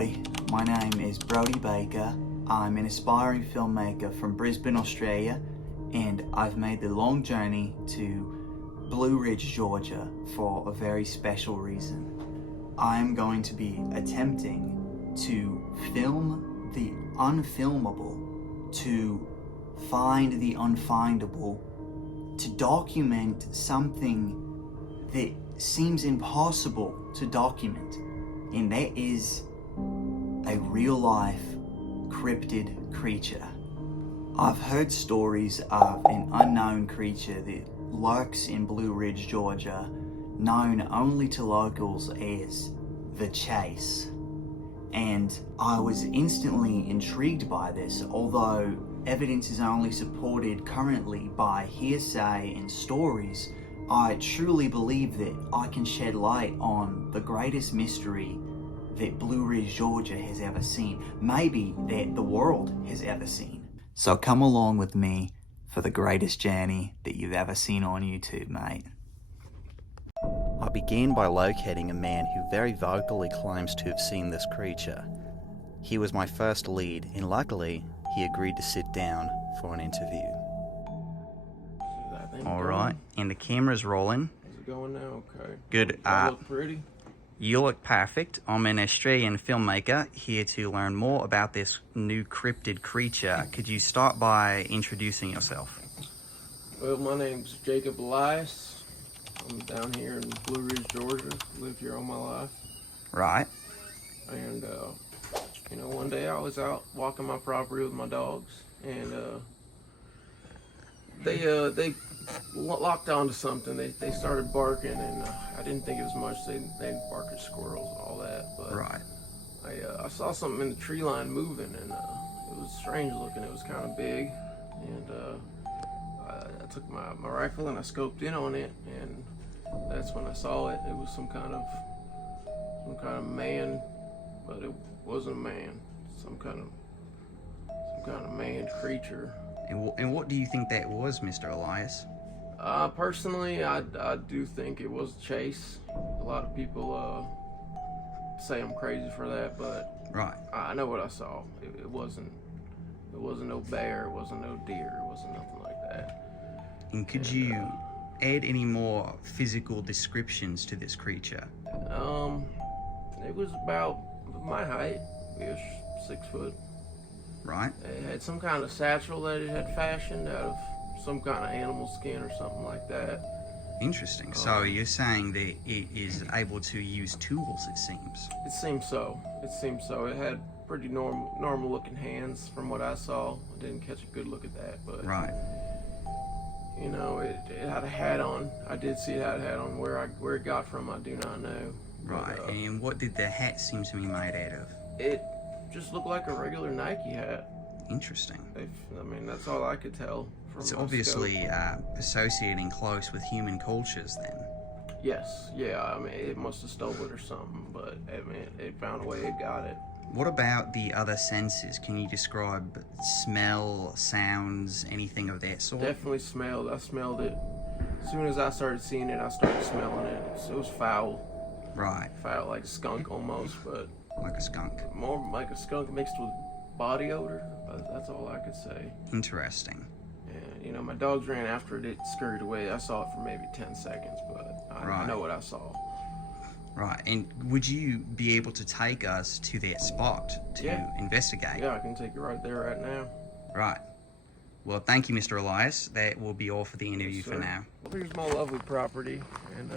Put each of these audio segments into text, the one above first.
everybody. My name is Brody Baker. I'm an aspiring filmmaker from Brisbane, Australia, and I've made the long journey to Blue Ridge, Georgia for a very special reason. I'm going to be attempting to film the unfilmable, to find the unfindable, to document something that seems impossible to document, and that is a real-life cryptid creature. I've heard stories of an unknown creature that lurks in Blue Ridge, Georgia, known only to locals as the Chase. And I was instantly intrigued by this, although evidence is only supported currently by hearsay and stories. I truly believe that I can shed light on the greatest mystery that Blue Ridge, Georgia has ever seen, maybe that the world has ever seen. So come along with me for the greatest journey that you've ever seen on YouTube, mate. I began by locating a man who very vocally claims to have seen this creature. He was my first lead, and luckily, he agreed to sit down for an interview. Alright, and the camera's rolling. Is it going now? Okay. Good. I look pretty? You look perfect. I'm an Australian filmmaker here to learn more about this new cryptid creature. Could you start by introducing yourself? Well, my name's Jacob Elias. I'm down here in Blue Ridge, Georgia. Lived here all my life. Right. And, you know, one day I was out walking my property with my dogs, and they locked onto something. They started barking, and I didn't think it was much. They bark at squirrels and all that, but Right. I saw something in the tree line moving, and it was strange looking. It was kind of big, and I took my rifle and I scoped in on it, and that's when I saw it. It was some kind of man, but it wasn't a man. Some kind of man creature. And what do you think that was, Mr. Elias? Personally, I do think it was a chase. A lot of people say I'm crazy for that, but Right. I know what I saw. It wasn't no bear, it wasn't no deer, it wasn't nothing like that. And could you add any more physical descriptions to this creature? It was about my height, ish, 6 foot. Right. It had some kind of satchel that it had fashioned out of some kind of animal skin or something like that. Interesting. So you're saying that it is able to use tools, it seems. It seems so. It had pretty normal looking hands from what I saw. I didn't catch a good look at that, but Right. you know, it had a hat on. I did see it had a hat on. Where it got from, I do not know. Right. But, And what did the hat seem to be made out of? it just looked like a regular Nike hat. Interesting. I mean, that's all I could tell from It's my obviously scope. associating close with human cultures then. Yes, yeah, I mean, it must have stole it or something, but I mean, it found a way it got it. What about the other senses? Can you describe smell, sounds, anything of that sort? Definitely smelled. I smelled it. As soon as I started seeing it, I started smelling it. It was foul. Right. Foul, like skunk almost, but Like a skunk. more like a skunk mixed with body odor. That's all I could say. Interesting. And, you know, my dogs ran after it. It scurried away. I saw it for maybe 10 seconds, but I know what I saw. Right. And would you be able to take us to that spot to investigate? Yeah, I can take you right there right now. Right. Well, thank you, Mr. Elias. That will be all for the interview Yes, for sir. now. Well, here's my lovely property, and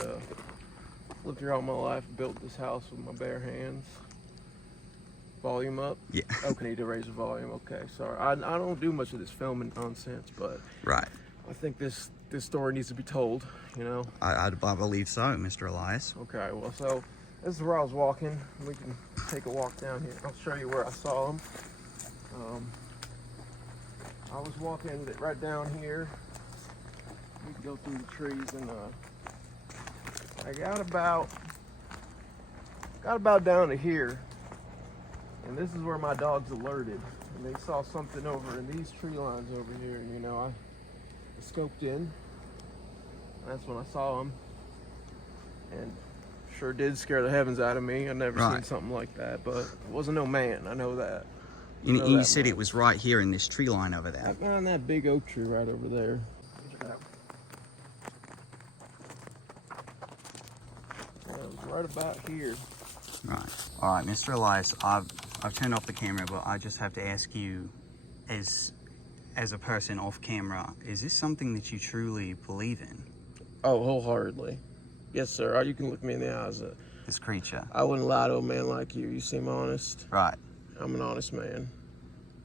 lived here all my life. Built this house with my bare hands. Volume up. Yeah. Okay, need to raise the volume. Okay, sorry. I don't do much of this filming nonsense, but Right. I think this story needs to be told. You know. I believe so, Mr. Elias. Okay. Well, so this is where I was walking. We can take a walk down here. I'll show you where I saw them. I was walking right down here. We can go through the trees, and I got about down to here, and this is where my dogs alerted, and they saw something over in these tree lines over here. And you know, I scoped in, and that's when I saw them. And sure did scare the heavens out of me. I've never seen Right. something like that, but it wasn't no man. I know that. And you said it was right here in this tree line over there. I found that big oak tree right over there. Yeah, it was right about here. Right. All right, Mr. Elias, I've turned off the camera, but I just have to ask you, as a person off camera, is this something that you truly believe in? Oh, wholeheartedly. Yes, sir. You can look me in the eyes. This creature? I wouldn't lie to a man like you. You seem honest. Right. I'm an honest man.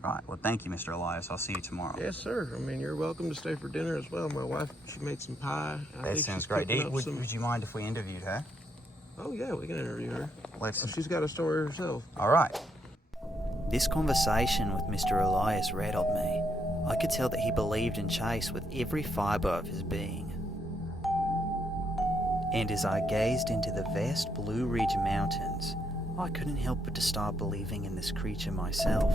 Right. Well, thank you, Mr. Elias. I'll see you tomorrow. Yes, sir. I mean, you're welcome to stay for dinner as well. My wife, she made some pie. That sounds great. Would you mind if we interviewed her? Oh, yeah, we can interview her. Let's. She's got a story herself. All right. This conversation with Mr. Elias rattled me. I could tell that he believed in Chase with every fibre of his being. And as I gazed into the vast Blue Ridge Mountains, I couldn't help but to start believing in this creature myself.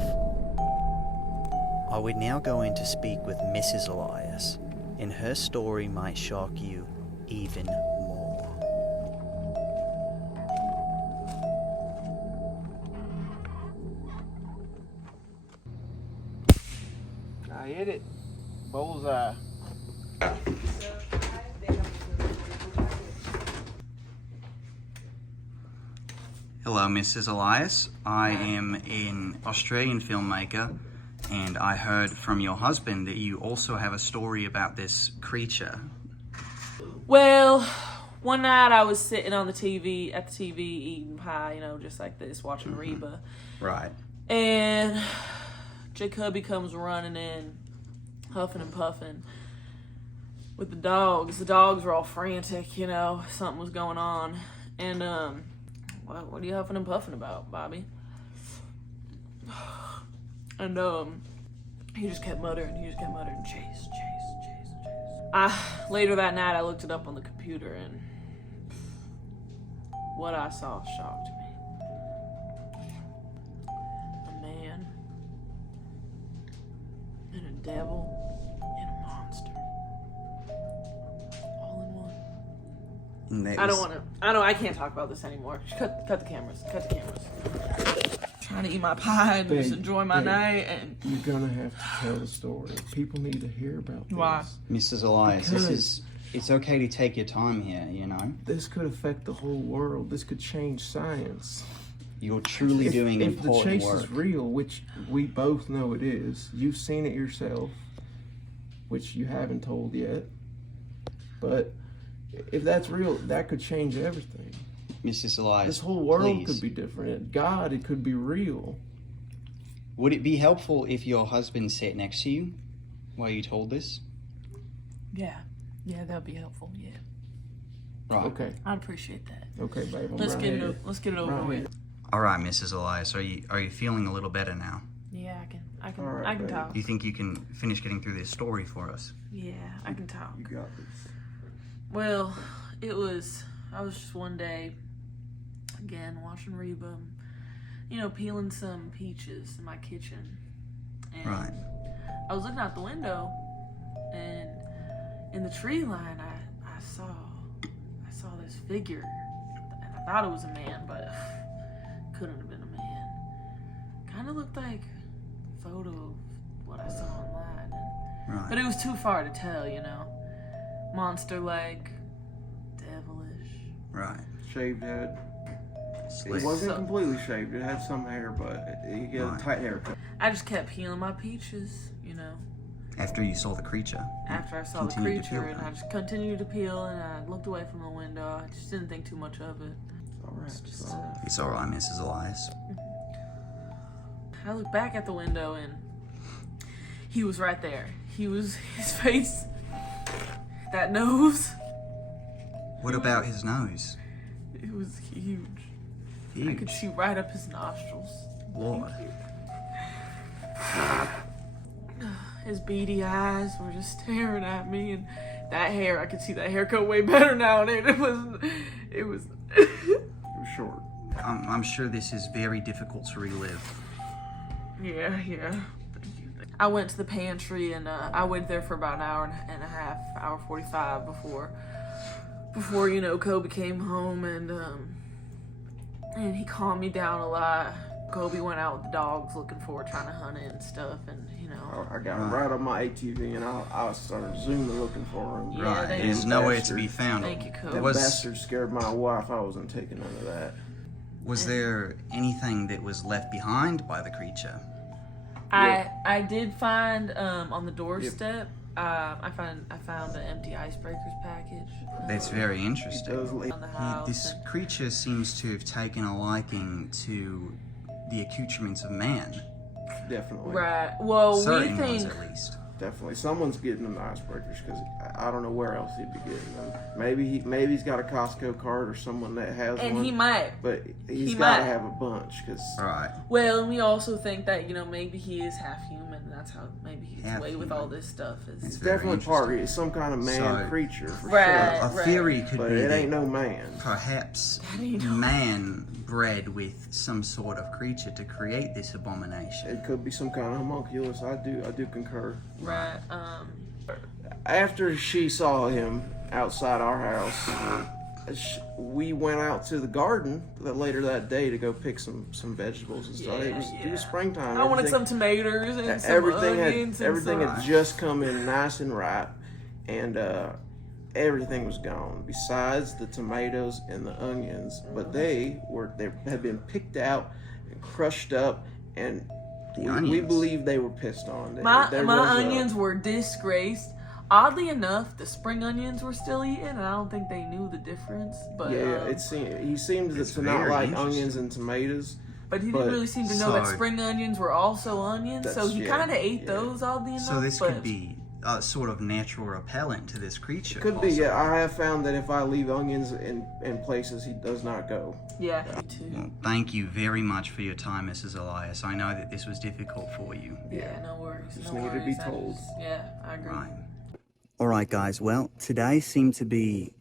I would now go in to speak with Mrs. Elias, and her story might shock you even more. I hit it. Bullseye. Hello, Mrs. Elias. I am an Australian filmmaker, and I heard from your husband that you also have a story about this creature. Well, one night I was sitting on the TV, at the TV, eating pie, just like this, watching Reba. Right. And Jacoby comes running in, huffing and puffing, with the dogs. The dogs were all frantic, something was going on. And, what are you huffing and puffing about, Bobby? And, he just kept muttering, chase. Later that night, I looked it up on the computer, and what I saw shocked me. A man, and a devil, and a monster. All in one. I can't talk about this anymore. Cut the cameras. Trying to eat my pie and just enjoy my night. And you're gonna have to tell the story. People need to hear about this. Why? Mrs. Elias, it's okay to take your time here, This could affect the whole world. This could change science. You're truly doing important work. If the chase is real, which we both know it is, you've seen it yourself, which you haven't told yet, but if that's real, that could change everything. Mrs. Elias, this whole world please. could be different. God, it could be real. Would it be helpful if your husband sat next to you while you told this? yeah, that'd be helpful. Yeah, Right. Okay. I'd appreciate that. Okay, babe. Let's get it over with. All right, Mrs. Elias, are you feeling a little better now? Yeah, I can All right, I can babe. talk. Do you think you can finish getting through this story for us? Yeah, I can talk. You got this. Well, I was just one day, again, watching Reba, peeling some peaches in my kitchen. And Right. I was looking out the window, and in the tree line, I saw this figure. And I thought it was a man, but couldn't have been a man. Kind of looked like a photo of what I saw online. Right. But it was too far to tell, Monster-like, devilish. Right. Shaved head. Slick. It wasn't completely shaved. It had some hair, but he got Right. a tight haircut. I just kept peeling my peaches, After you saw the creature. after I saw the Continued to creature, peel and them. I just continued to peel, and I looked away from the window. I just didn't think too much of it. It's all right. just, It's all right. It's all right, Mrs. Elias. I looked back at the window, and he was right there. His face, that nose, What about his nose? it was huge. I Huge. could see right up his nostrils. Lord. His beady eyes were just staring at me, and that hair, I could see that haircut way better now, and it was It was short. I'm sure this is very difficult to relive. yeah. I went to the pantry, and I waited there for about an hour and a half, hour 45 before before, you know, Kobe came home, and he calmed me down a lot. Kobe went out with the dogs looking for it, trying to hunt it and stuff, and you know. I got right on my ATV and I started zooming looking for him. Yeah, Right, there's nowhere to be found. Thank you, Kobe. That bastard scared my wife. I wasn't taking none of that. Was there anything that was left behind by the creature? I did find on the doorstep. I found an empty icebreakers package. That's very interesting. On the house. This creature seems to have taken a liking to the accoutrements of man. Definitely. Right. Well, Certain we ones, think. at least. Definitely. Someone's getting them icebreakers because I don't know where else he'd be getting them. Maybe he's got a Costco card or someone that has And one. he might. But he's He got to might. have a bunch because. Right. Well, and we also think that, you know, maybe he is half human. And that's how maybe he gets Half away with human. all this stuff. It's It's very definitely part. interesting. It's some kind of man So- creature for Right. sure. A theory could But be it that ain't no man. perhaps That ain't no- man bred with some sort of creature to create this abomination. It could be some kind of homunculus. I do concur. Right. After she saw him outside our house, we went out to the garden later that day to go pick some vegetables and stuff. It was springtime. I wanted Everything- some tomatoes and some everything onions and everything some... had just come in nice and ripe, and everything was gone besides the tomatoes and the onions. But they had been picked out and crushed up, and we onions. believe they were pissed on. My There was onions were disgraced. Oddly enough, the spring onions were still eaten, and I don't think they knew the difference. But he seemed It's to not very like interesting. onions and tomatoes. But he didn't really seem to know that So- spring onions were also onions, so he kind of ate those, oddly enough. So this but could be a sort of natural repellent to this creature. Could be, also. yeah. I have found that if I leave onions in places, he does not go. Yeah, me too. Well, thank you very much for your time, Mrs. Elias. I know that this was difficult for you. Yeah, no worries. Just no needed to worries. be told. I agree. Right. Alright guys, well, today seemed to be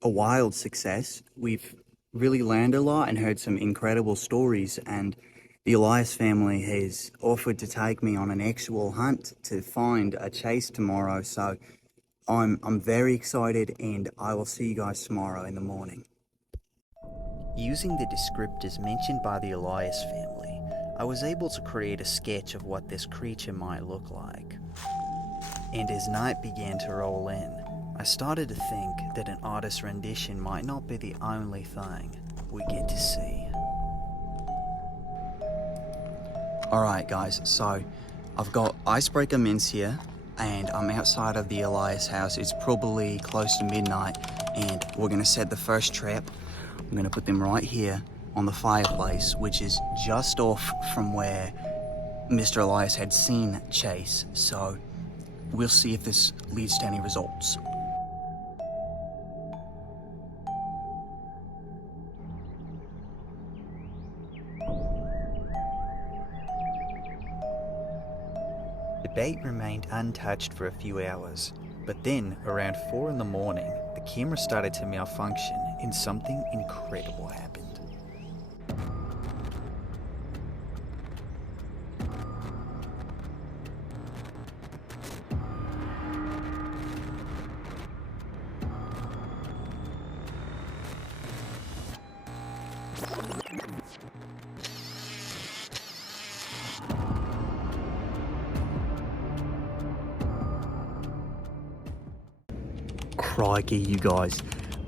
a wild success. We've really learned a lot and heard some incredible stories, and the Elias family has offered to take me on an actual hunt to find a chase tomorrow, so I'm very excited, and I will see you guys tomorrow in the morning. Using the descriptors mentioned by the Elias family, I was able to create a sketch of what this creature might look like. And as night began to roll in, I started to think that an artist's rendition might not be the only thing we get to see. Alright guys, so I've got icebreaker mints here, and I'm outside of the Elias house. It's probably close to midnight, and we're going to set the first trap. I'm going to put them right here on the fireplace, which is just off from where Mr. Elias had seen Chase, so we'll see if this leads to any results. The bait remained untouched for a few hours, but then, around 4 in the morning, the camera started to malfunction and something incredible happened. Crikey, you guys.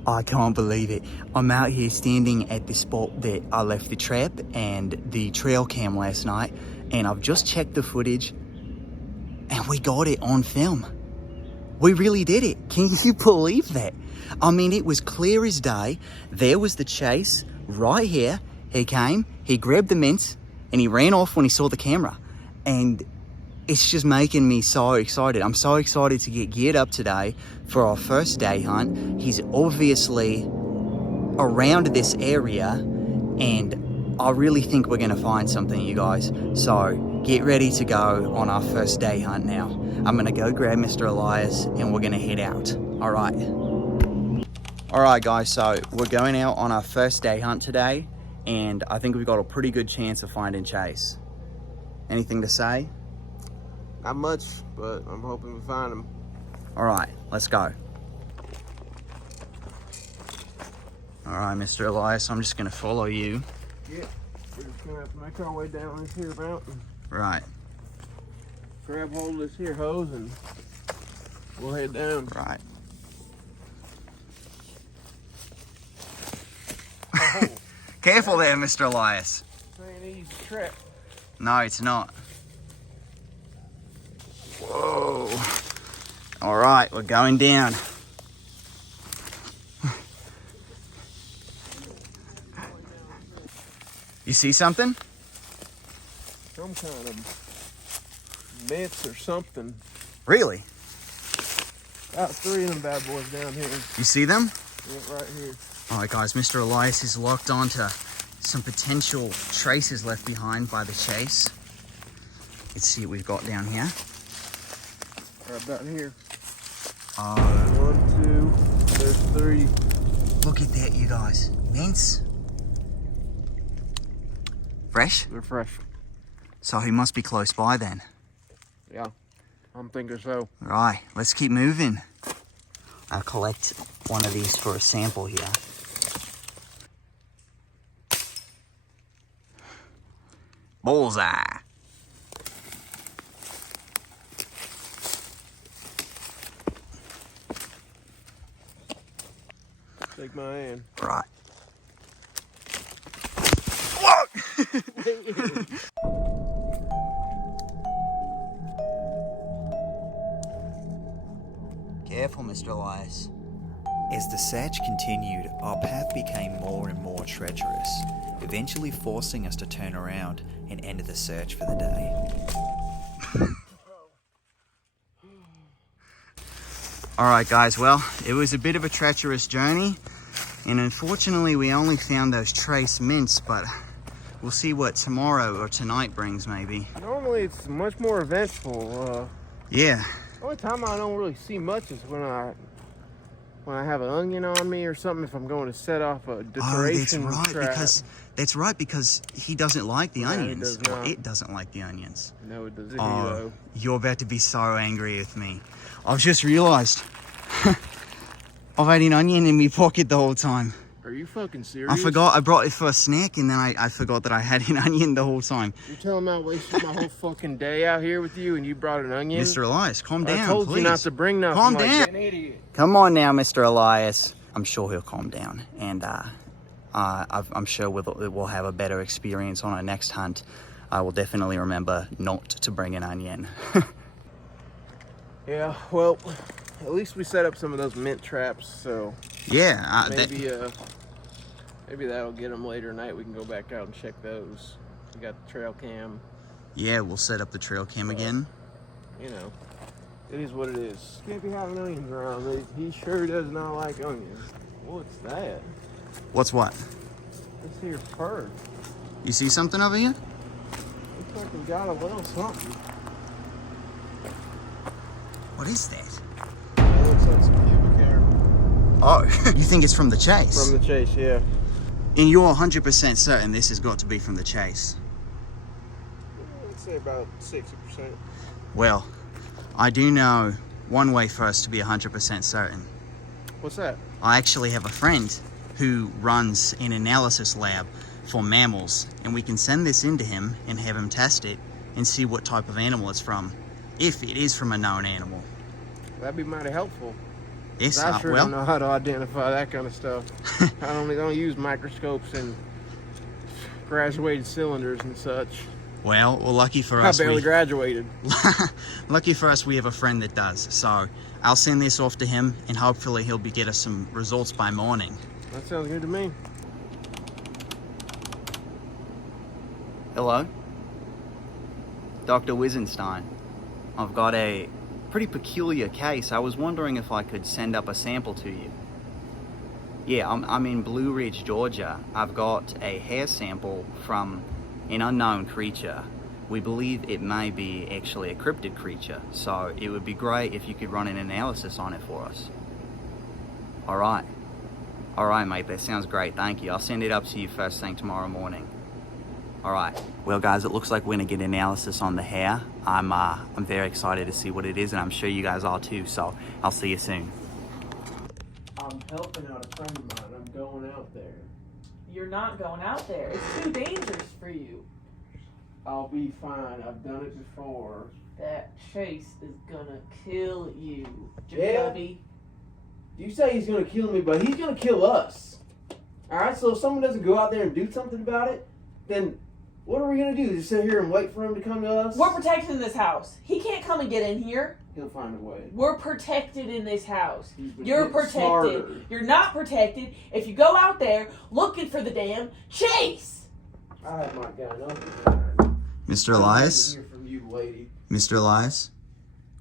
I can't believe it. I'm out here standing at the spot that I left the trap and the trail cam last night, and I've just checked the footage, and we got it on film. We really did it. Can you believe that? I mean, it was clear as day. There was the chase right here. He came, he grabbed the mints, and he ran off when he saw the camera. And it's just making me so excited. I'm so excited to get geared up today for our first day hunt. He's obviously around this area, and I really think we're gonna find something, you guys. So get ready to go on our first day hunt now. I'm gonna go grab Mr. Elias and we're gonna head out. All right guys, so we're going out on our first day hunt today, and I think we've got a pretty good chance of finding Chase. Anything to say? Not much, but I'm hoping we find him. All right, let's go. All right, Mr. Elias, I'm just gonna follow you. Yeah, we're just gonna have to make our way down this here mountain. Right. Grab hold of this here hose and we'll head down. Right. Oh, Careful there, Mr. Elias. this ain't easy trek. No, it's not. Whoa. All right, we're going down. You see something? Some kind of mints or something. Really? About 3 of them bad boys down here. You see them? Yeah, right here. All right, guys, Mr. Elias is locked onto some potential traces left behind by the chase. Let's see what we've got down here. Right about here. Oh, 1, 2, there's 3. look at that, you guys. Mints. Fresh? They're fresh. So he must be close by then. Yeah, I'm thinking so. Right, let's keep moving. I'll collect one of these for a sample here. Bullseye. Take my hand. Right. Whoa! Careful, Mr. Elias. As the search continued, our path became more and more treacherous, eventually forcing us to turn around and end the search for the day. All right, guys, well, it was a bit of a treacherous journey, and unfortunately we only found those trace mints, but we'll see what tomorrow or tonight brings, maybe. Normally it's much more eventful. Yeah. The only time I don't really see much is when I have an onion on me or something, if I'm going to set off a decoration trap. That's right, because he doesn't like the onions. He does not. Or it doesn't like the onions. No, it doesn't. Oh, you're about to be so angry with me. I've just realized I've had an onion in my pocket the whole time. Are you fucking serious? I forgot. I brought it for a snack, and then I forgot that I had an onion the whole time. You're telling me I wasted my whole fucking day out here with you and you brought an onion? Mr. Elias, calm down, I told please. you not to bring nothing. Calm like down. that. An idiot. Come on now, Mr. Elias. I'm sure he'll calm down, and I'm sure we'll have a better experience on our next hunt. I will definitely remember not to bring an onion. Yeah, well, at least we set up some of those mint traps, so Yeah, maybe that'll get them later tonight. We can go back out and check those. We got the trail cam. yeah, we'll set up the trail cam again. You know, it is what it is. Can't be having onions around. He sure does not like onions. What's that? What's what? This here fur. You see something over here? Looks like we got a little something. What is that? It looks like some pubic hair. Oh, you think it's from the chase? From the chase, yeah. And you're 100% certain this has got to be from the chase? I'd say about 60%. Well, I do know one way for us to be 100% certain. What's that? I actually have a friend who runs an analysis lab for mammals, and we can send this into him and have him test it and see what type of animal it's from, if it is from a known animal. That'd be mighty helpful. Yes, I sure well, don't know how to identify that kind of stuff. I don't use microscopes and graduated cylinders and such. well, lucky for I us, barely graduated. lucky for us, we have a friend that does. So I'll send this off to him, and hopefully he'll get us some results by morning. That sounds good to me. Hello, Dr. Wisenstein. I've got a pretty peculiar case. I was wondering if I could send up a sample to you. Yeah, I'm in Blue Ridge, Georgia. I've got a hair sample from an unknown creature. We believe it may be actually a cryptid creature, so it would be great if you could run an analysis on it for us. All right, mate, that sounds great. Thank you. I'll send it up to you first thing tomorrow morning. All right. Well, guys, it looks like we're gonna get analysis on the hair. I'm very excited to see what it is, and I'm sure you guys are too. So I'll see you soon. helping out a friend of mine. I'm going out there. You're not going out there. It's too dangerous for you. I'll be fine. I've done it before. That Chase is gonna kill you, Yeah. Jacoby. You say he's gonna kill me, but he's gonna kill us. Alright, so if someone doesn't go out there and do something about it, then what are we gonna do? Just sit here and wait for him to come to us? We're protecting this house. He can't come and get in here. He'll find a way. We're protected in this house. He's You're getting protected. smarter. You're not protected if you go out there looking for the damn Chase. I have my gun up. Mr. Elias? Hear from you, lady. Mr. Elias?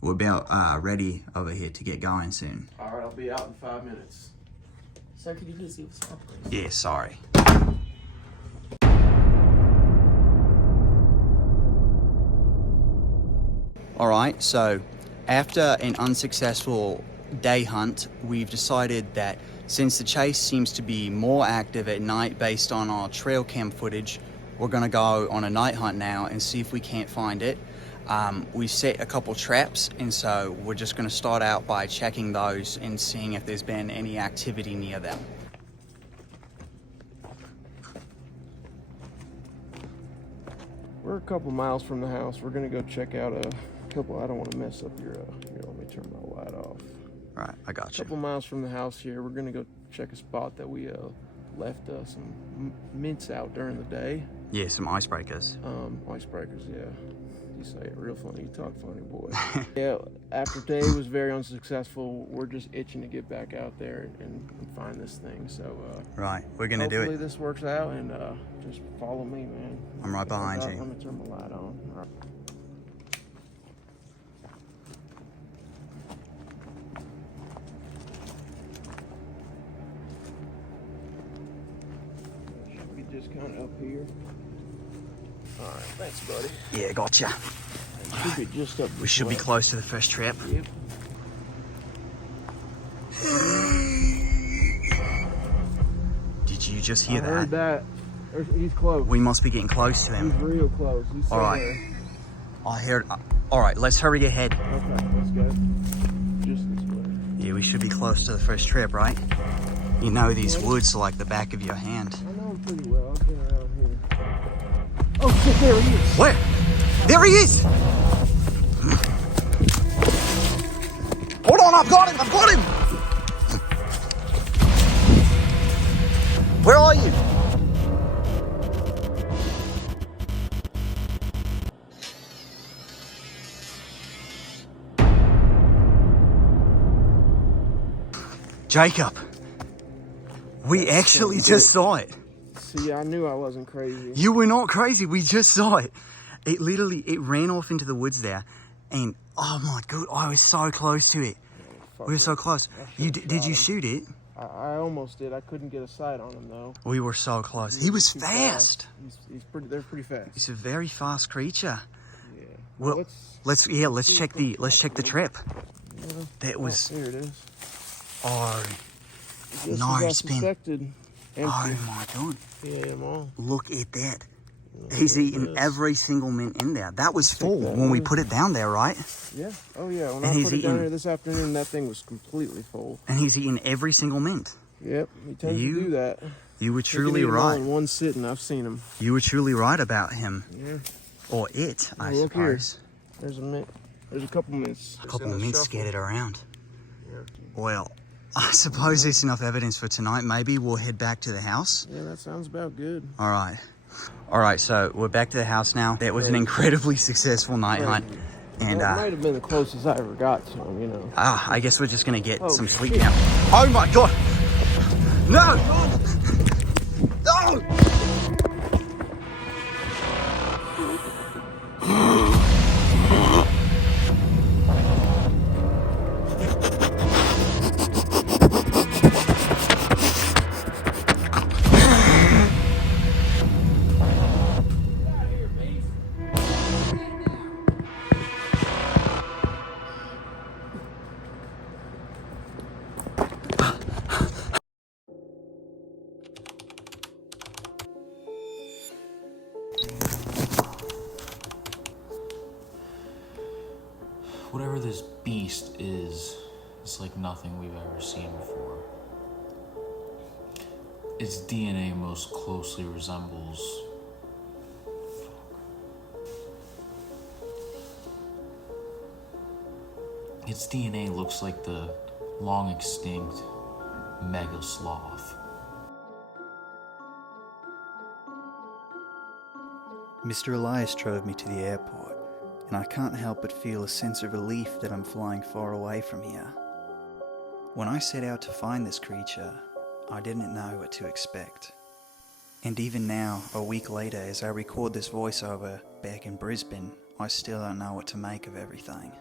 We're about ready over here to get going soon. Alright, I'll be out in 5 minutes. Sir, could you please give us help, please? Yeah, sorry. Alright, so after an unsuccessful day hunt, we've decided that since the chase seems to be more active at night based on our trail cam footage, we're gonna go on a night hunt now and see if we can't find it. We set a couple traps, and so we're just gonna start out by checking those and seeing if there's been any activity near them. We're a couple miles from the house. We're gonna go check out a couple. I don't want to mess up your. Here, let me turn my light off. Right, I got A you. couple miles from the house here. We're gonna go check a spot that we left some mints out during the day. Yeah, some icebreakers. Icebreakers, yeah. You say it real funny. You talk funny, boy. Yeah, after today was very unsuccessful. We're just itching to get back out there and find this thing. So, Right, we're gonna do hopefully it. this works out, and just follow me, man. I'm right behind you. I'm gonna turn my light on. All right. Should be just kind of up here. All right, thanks, buddy. Yeah, gotcha. Should be just up. We should be close to the first trap. Yep. Did you just hear I heard that? that. He's close. We must be getting close to He's him. real close. He's All right. there. I heard. All right, let's hurry ahead. Okay, let's go. Just this way. Yeah, we should be close to the first trap, right? You know these woods are like the back of your hand. I know him pretty well. I've been around here. Oh shit! There he is. Where? There he is! Hold on, I've got him! I've got him! Where are you? Jacob, we actually just saw it. See, I knew I wasn't crazy. You were not crazy, we just saw it. It ran off into the woods there, and oh my god, I was so close to it. Fuck We were it. so close. Did you shoot it? I almost did. I couldn't get a sight on him though. We were so close. He was Too fast. He's pretty. They're pretty fast. He's a very fast creature. Yeah. Well, let's check the trap. Yeah. That was Here it is. oh Just no, as I it's been suspected. Empty. oh my god. Yeah, them all. Look at that. He's eaten every single mint in there. That was full that when we in. put it down there, right? Yeah. Oh yeah. When And I he's put it down eating- here this afternoon, that thing was completely full. And he's eaten every single mint. Yep. He tends You- to do that. You were He can truly eat 'em all right. in one sitting. I've seen him. You were truly right about him. Yeah. Or it, I Look here. suppose. There's a mint. There's a couple mints. A couple of mints scattered around. Yeah. Well, I suppose there's enough evidence for tonight. Maybe we'll head back to the house. Yeah, that sounds about good. All right. All right, so we're back to the house now. That was an incredibly successful night hunt. And, That might have been the closest I ever got to him, you know. I guess we're just going to get Oh, some sleep shit. now. Oh my God. No! No! Whatever this beast is, it's like nothing we've ever seen before. its DNA most closely resembles its DNA looks like the long extinct mega sloth. Mr. Elias drove me to the airport, and I can't help but feel a sense of relief that I'm flying far away from here. When I set out to find this creature, I didn't know what to expect. And even now, a week later, as I record this voiceover back in Brisbane, I still don't know what to make of everything.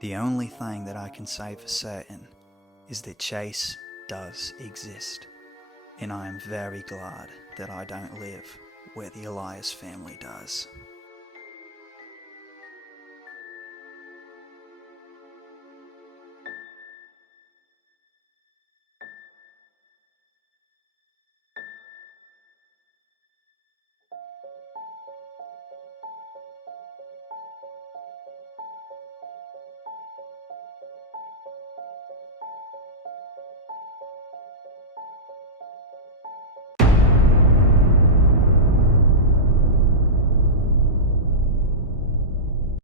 The only thing that I can say for certain is that Chase does exist, and I am very glad that I don't live where the Elias family does.